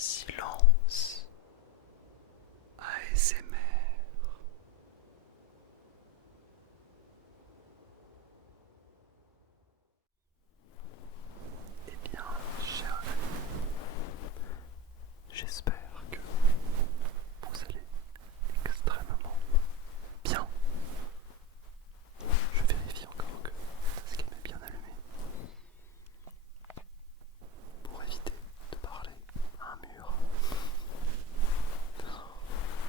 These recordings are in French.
Silence. ASMR. Eh bien, chers amis, j'espère que vous allez extrêmement bien. Je vérifie encore que ce qui m'est bien allumé pour éviter de parler à un mur. Il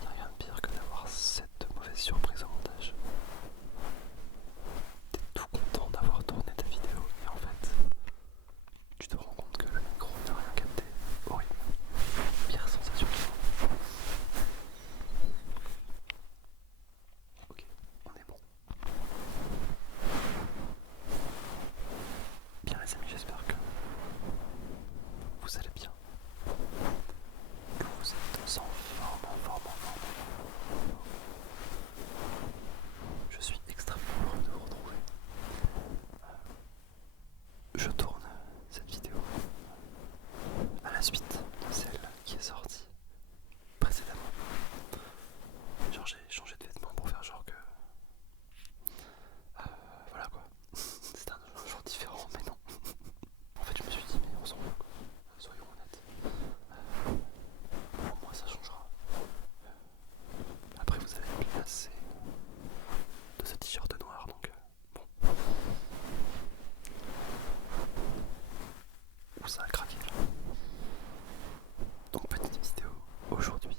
n'y a rien de pire que d'avoir cette mauvaise surprise au montage. T'es tout content d'avoir tourné ta vidéo et en fait, tu te rends compte que le micro n'a rien capté. Horrible. Pire sensation du monde. Ok, on est bon. Bien les amis, j'espère que vous allez bien. Que vous êtes en forme. Je suis extrêmement heureux de vous retrouver. Je tourne cette vidéo à la suite de celle qui est sortie précédemment. Genre j'ai changé de vêtements pour faire genre que... voilà quoi. C'était un jour différent mais non. En fait je me suis dit mais on s'en fout. Soyons honnêtes. Pour moi ça changera. Après vous allez être lassé de ce t-shirt noir donc bon. Où ça a craqué là. Donc petite vidéo aujourd'hui.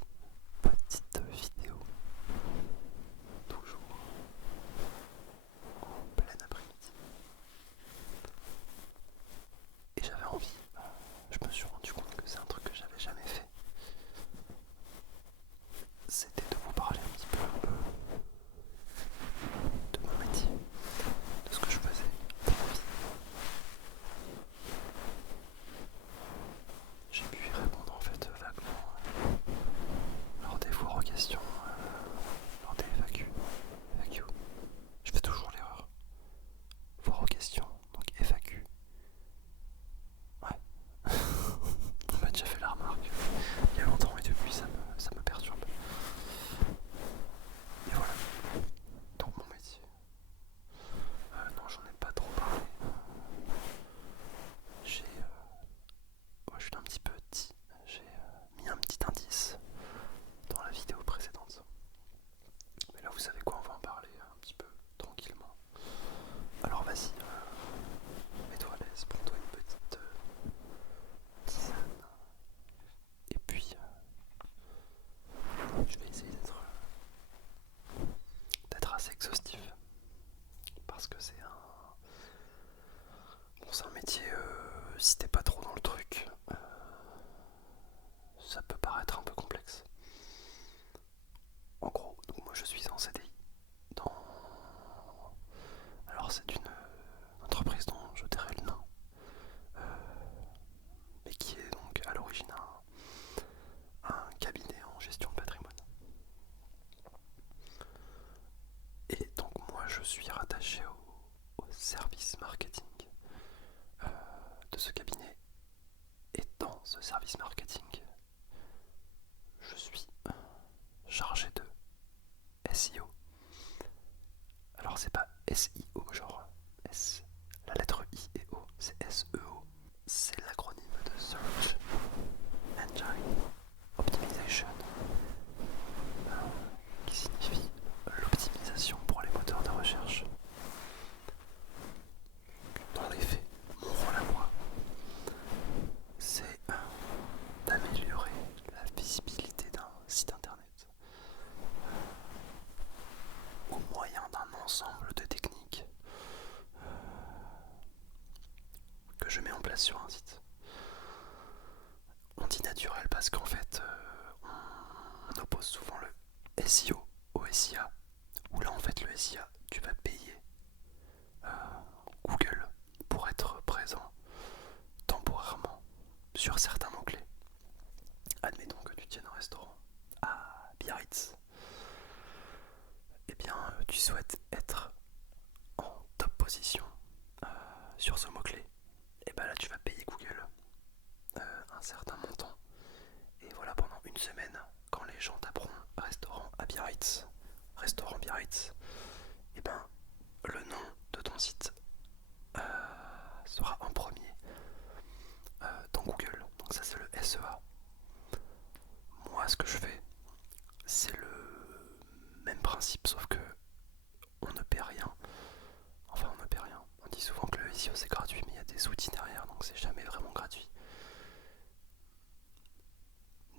Petite vidéo. Toujours en plein après-midi. Et j'avais envie, je me suis rendu compte que c'est un truc que j'avais jamais fait. C'était de vous parler un petit peu de mon métier, de ce que je faisais dans ma vie. J'ai pu y répondre en fait vaguement lors des foires aux questions, lors des FAQ. FAQ. Je fais toujours l'erreur. Foires aux questions, donc FAQ. Ouais. On m'a déjà fait la remarque il y a longtemps et depuis ça me perturbe. Et voilà. Donc mon métier. Non, j'en ai pas trop parlé. J'ai... ouais, je suis un petit peu petit. J'ai mis un petit indice dans la vidéo précédente. Mais là, vous savez quoi, on va en parler un petit peu tranquillement. Alors vas-y, mets-toi à l'aise, prends-toi une petite tisane. Et puis, je vais essayer d'être assez exhaustif. Parce que c'est un... Bon, c'est un métier, si t'es pas trop dans le truc, ça peut paraître un peu complexe. En gros, donc moi je suis en CDI dans... Alors c'est une entreprise dont je tairai le nom, mais qui est donc à l'origine un cabinet en gestion de patrimoine. Et donc moi je suis rattaché au service marketing de ce cabinet. Et dans ce service marketing, je suis chargé de SEO. Alors c'est pas SEO genre S, la lettre I et O, c'est SEO. C'est l'acronyme de Search Engine Optimization, qui signifie l'optimisation pour les moteurs de recherche. Dans les faits, mon rôle à moi, c'est d'améliorer la visibilité d'un site internet au moyen d'un ensemble de techniques que je mets en place sur un site. On dit naturel parce qu'en fait, on oppose souvent le SEO au SIA, où là en fait le SIA, tu vas payer Google pour être présent temporairement sur certains mots-clés. Admettons que tu tiennes un restaurant à Biarritz. Eh bien, tu souhaites être en top position sur ce mot-clé. Et bien là, tu vas payer Google un certain montant. semaine, quand les gens taperont restaurant à Biarritz, restaurant Biarritz, et ben le nom de ton site sera en premier dans Google. Donc ça c'est le SEA. Moi ce que je fais, c'est le même principe, sauf que on ne paie rien. Enfin on ne paie rien. On dit souvent que le SEO c'est gratuit, mais il y a des outils derrière, donc c'est jamais vraiment gratuit.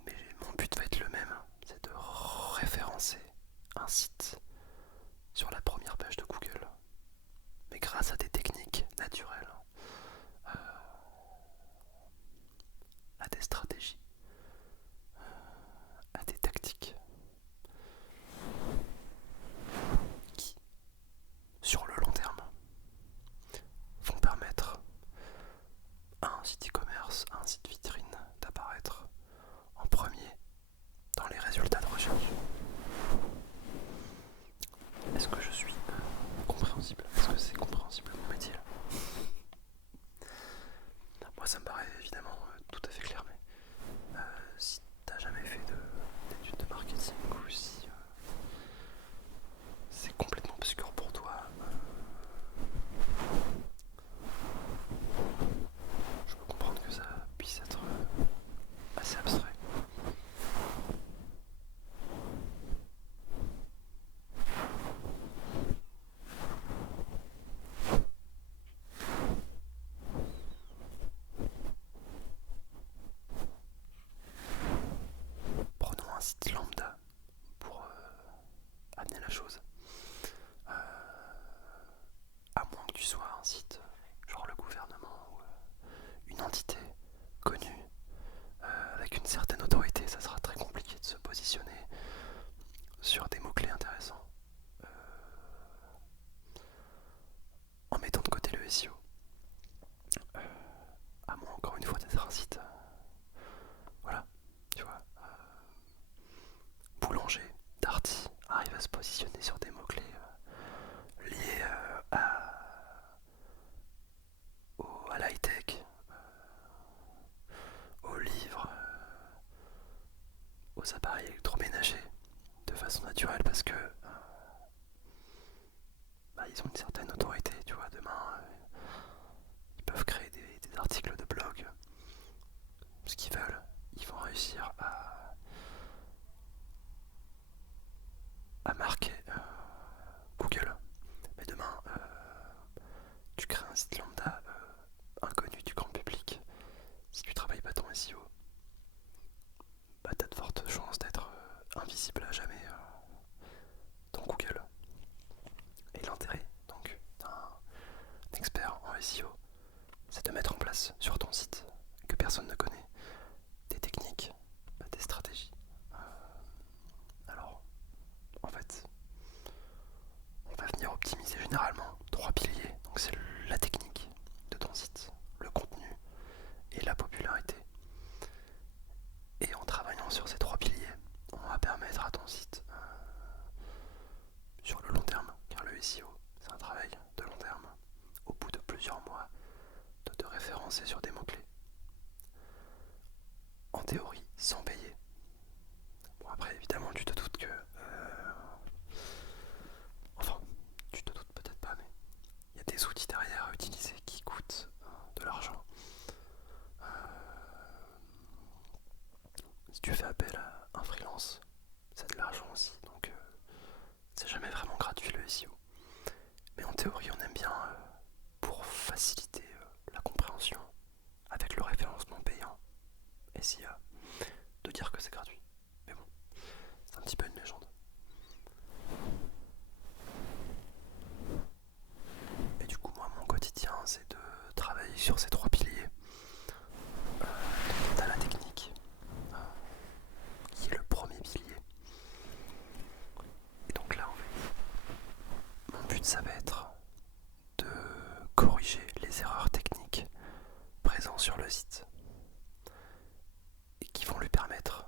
Mais mon but va être le même, c'est de référencer un site sur la première page de Google. Mais grâce à des techniques naturelles, à des stratégies, à des tactiques qui, sur le long terme, vont permettre à un site e-commerce, à un site vitrine d'apparaître en premier dans les résultats de recherche. Est-ce que je suis compréhensible? Est-ce que c'est compréhensible mon métier là? Moi ça me paraît évidemment tout à fait clair, mais si t'as jamais fait d'études de marketing ou si c'est complètement obscur pour toi, je peux comprendre que ça puisse être assez abstrait. Prenons un site lambda pour amener la chose. À moins que tu sois un site genre le gouvernement ou une entité connue avec une certaine autorité, ça sera très compliqué de se positionner sur des mots-clés intéressants en mettant de côté le SEO. À moins encore une fois d'être un site, voilà, tu vois, boulanger, Darty arrive à se positionner sur des mots-clés liés à l'high-tech, aux livres, aux appareils électroménagers de façon naturelle parce que ils ont une certaine autorité, tu vois, demain ils peuvent créer des articles de blog, ce qu'ils veulent, ils vont réussir à marquer Google. Mais demain, tu crées un site lambda inconnu du grand public, si tu travailles pas ton SEO, t'as de fortes chances d'être invisible à jamais dans Google. Et l'intérêt donc d'un expert en SEO, c'est de mettre en place sur ton site que personne ne connaît des techniques, des stratégies. Alors, en fait, on va venir optimiser généralement 3 piliers. Donc c'est la technique de ton site, le contenu et la popularité. Et en travaillant sur ces 3 piliers, on va permettre à ton site, sur le long terme, car le SEO c'est un travail de long terme, au bout de plusieurs mois, de te référencer sur des mots-clés. En théorie, sans payer. Bon après évidemment tu te doutes que... Enfin, tu te doutes peut-être pas, mais il y a des outils derrière à utiliser qui coûtent de l'argent. Si tu fais appel à un freelance, c'est de l'argent aussi, donc c'est jamais vraiment gratuit le SEO. Mais en théorie, on aime bien, pour faciliter la compréhension avec le référencement payant SIA, de dire que c'est gratuit. Mais bon, c'est un petit peu une légende. Et du coup, moi, mon quotidien, c'est de travailler sur ces 3 piliers. T'as la technique, qui est le premier pilier. Et donc là, en fait, mon but, ça va être de corriger les erreurs techniques présentes sur le site et qui vont lui permettre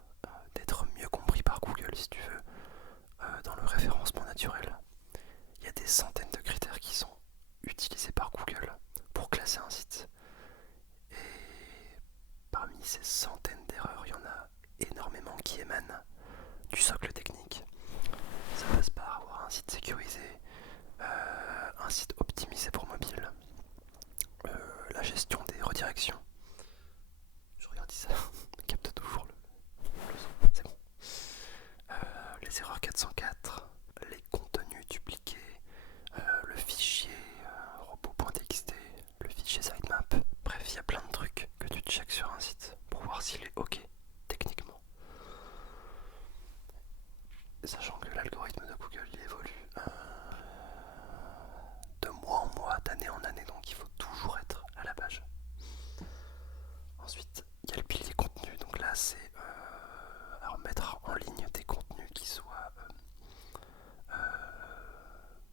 d'être mieux compris par Google, si tu veux, dans le référencement naturel. Il y a des centaines de critères qui sont utilisés par Google pour classer un site. Et parmi ces centaines d'erreurs, il y en a énormément qui émanent du socle technique. Ça passe par avoir un site sécurisé, un site optimisé pour mobile, la gestion des redirections. Je regarde ça, capte toujours le son, c'est bon. Les erreurs 404, les contenus dupliqués, le fichier robot.txt, le fichier sitemap. Bref, il y a plein de trucs que tu checkes sur un site pour voir s'il est ok techniquement. Sachant que l'algorithme de Google il évolue de mois en mois, d'année en année, donc il faut toujours être à la page. Ensuite, il y a le pilier contenu, donc là c'est alors mettre en ligne des contenus qui soient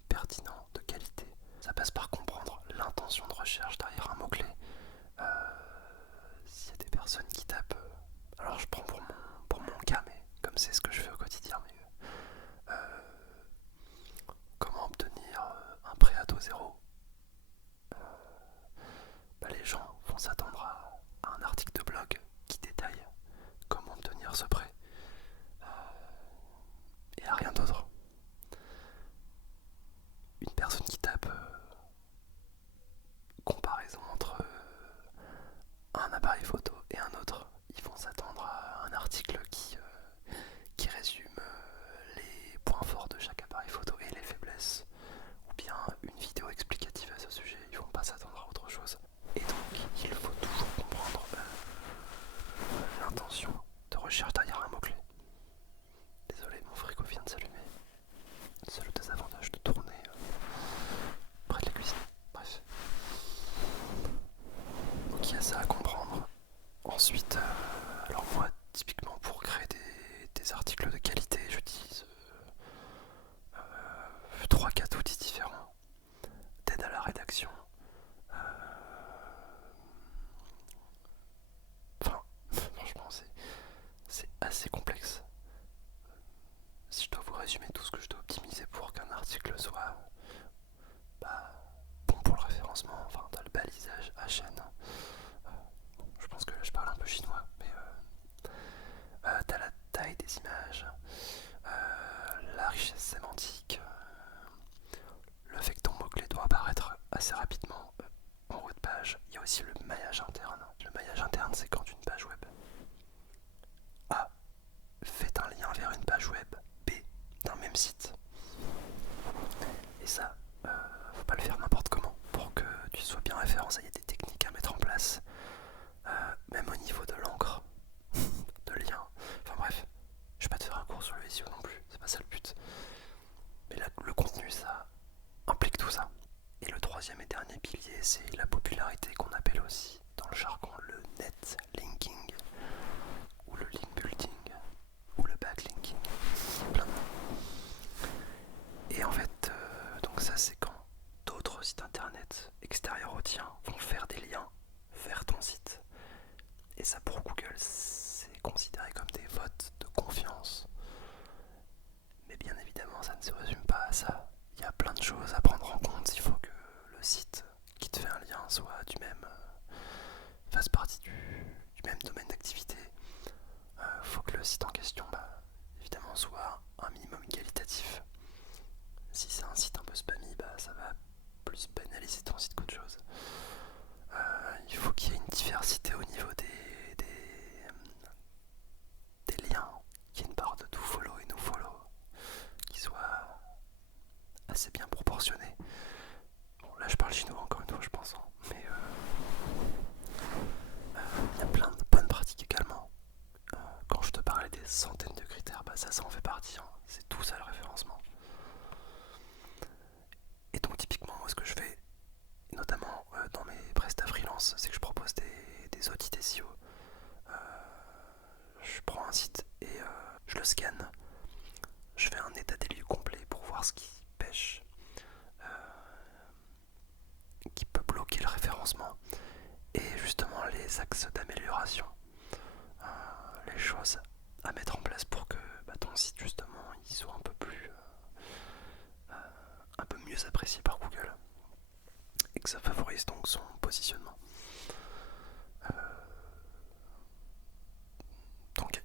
pertinents, de qualité. Ça passe par comprendre l'intention de recherche derrière un mot-clé. S'il y a des personnes qui tapent, alors je prends pour mon cas, mais comme c'est ce que je fais au quotidien, mais comment obtenir un prêt à taux zéro, les gens vont s'attendre à un article de blog qui détaille comment obtenir ce prêt et à rien d'autre. Une personne qui tape comparaison entre un appareil photo et un autre, ils vont s'attendre à un article qui résume les points forts de chaque appareil photo et les faiblesses, ou bien une vidéo explicative à ce sujet. Ils vont pas s'attendre à autre chose. Et donc il faut toujours comprendre l'intention de recherche derrière un mot-clé. Désolé, mon frigo vient de s'allumer. C'est le désavantage de tourner près de la cuisine. Bref. Donc il y a ça à comprendre. Ensuite, alors moi, typiquement pour créer des articles de qualité, j'utilise 3-4 outils différents d'aide à la rédaction. Enfin, franchement, c'est assez complexe. Si je dois vous résumer tout ce que je dois optimiser pour qu'un article soit bon pour le référencement, enfin dans le balisage à chaîne, je pense que là je parle un peu chinois, mais t'as la taille des images, la richesse sémantique, le fait que ton mot-clé doit apparaître assez rapidement en haut de page. Il y a aussi le maillage interne. Le maillage interne, c'est quand une page web A fait un lien vers une page web B d'un même site. Et ça, faut pas le faire n'importe comment pour que tu sois bien référencé. Il y a des techniques à mettre en place, même au niveau de l'encre, de lien. Enfin bref, je vais pas te faire un cours sur le SEO non plus, c'est pas ça le but. Mais là, le contenu, ça implique tout ça. Et le troisième et dernier pilier, c'est la popularité qu'on appelle aussi dans le jargon le net linking, ou le link building, ou le backlinking. Plein de noms. Et en fait, donc ça c'est quand d'autres sites internet extérieurs au tien vont faire des liens vers ton site. Et ça pour Google, c'est considéré comme des votes de confiance. Mais bien évidemment, ça ne se résume pas à ça. Il y a plein de choses à prendre en compte. Il faut que le site qui te fait un lien soit du même, fasse partie du même domaine d'activité. Il faut que le site en question, évidemment, soit un minimum qualitatif. Si c'est un site un peu spammy, ça va plus banaliser ton site qu'autre chose. Il faut qu'il y ait une diversité au niveau des liens, qu'il y ait une part de do follow et no follow qui soit assez bien proportionnée. Bon, là je parle chinois encore une fois, je pense, hein, mais il y a plein de bonnes pratiques également. Quand je te parlais des centaines de critères, ça en fait partie, hein. C'est tout ça le référencement. Et donc typiquement moi ce que je fais, notamment dans mes prestats freelance, c'est que je propose des audits SEO. Je prends un site et je le scanne, je fais un état des lieux complet pour voir ce qui pêche, qui peut bloquer le référencement, et justement les axes d'amélioration, les choses à mettre en place pour que ton site justement il soit un peu mieux apprécié par Google et que ça favorise donc son positionnement. Donc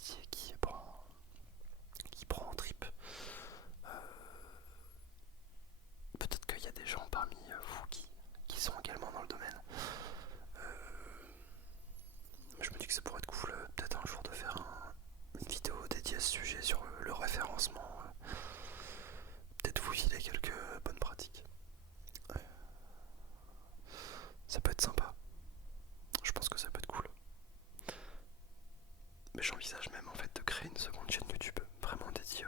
métier qui prend en trip. Peut-être qu'il y a des gens parmi vous qui sont également dans le domaine. Je me dis que ça pourrait être cool peut-être un jour de faire une vidéo dédiée à ce sujet sur le référencement. Peut-être vous filer quelques bonnes pratiques. Ça peut être sympa. Je pense que ça peut être cool. Mais j'envisage même en fait de créer une seconde chaîne YouTube vraiment dédiée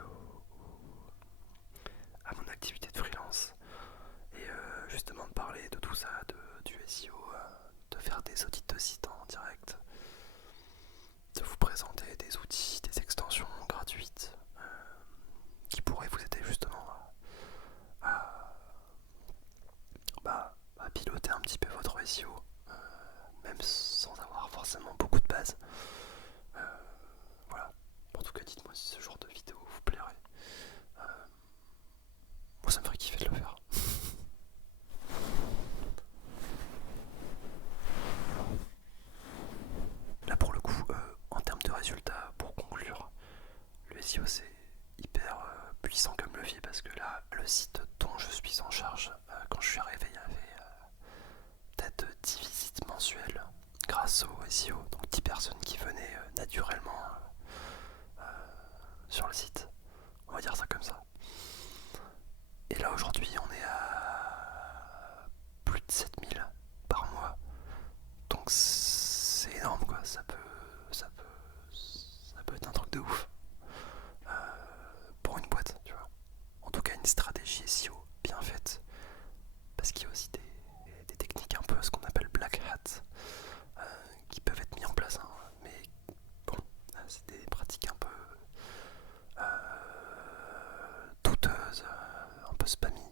à mon activité de freelance. Et justement de parler de tout ça, du SEO, de faire des audits de sites en direct, de vous présenter des outils, des extensions gratuites qui pourraient vous aider justement à piloter un petit peu votre SEO, même sans avoir forcément beaucoup de base. Voilà. En tout cas, dites-moi si ce genre de vidéo vous plairait. Moi, ça me ferait kiffer de le faire. Là, pour le coup, en termes de résultats, pour conclure, le SEO c'est hyper puissant comme levier parce que là, le site dont je suis en charge, quand je suis arrivé, il y avait peut-être 10 visites mensuelles grâce au SEO, donc 10 personnes qui venaient naturellement sur le site, on va dire ça comme ça. Et là aujourd'hui on est à plus de 7000 par mois, donc c'est énorme quoi, ça peut être un truc de ouf pour une boîte, tu vois. En tout cas une stratégie SEO bien faite, parce qu'il y a aussi des techniques un peu ce qu'on appelle black hat qui peuvent être mis en place, hein. Mais bon, c'est des pratiques un peu douteuses, un peu spammy,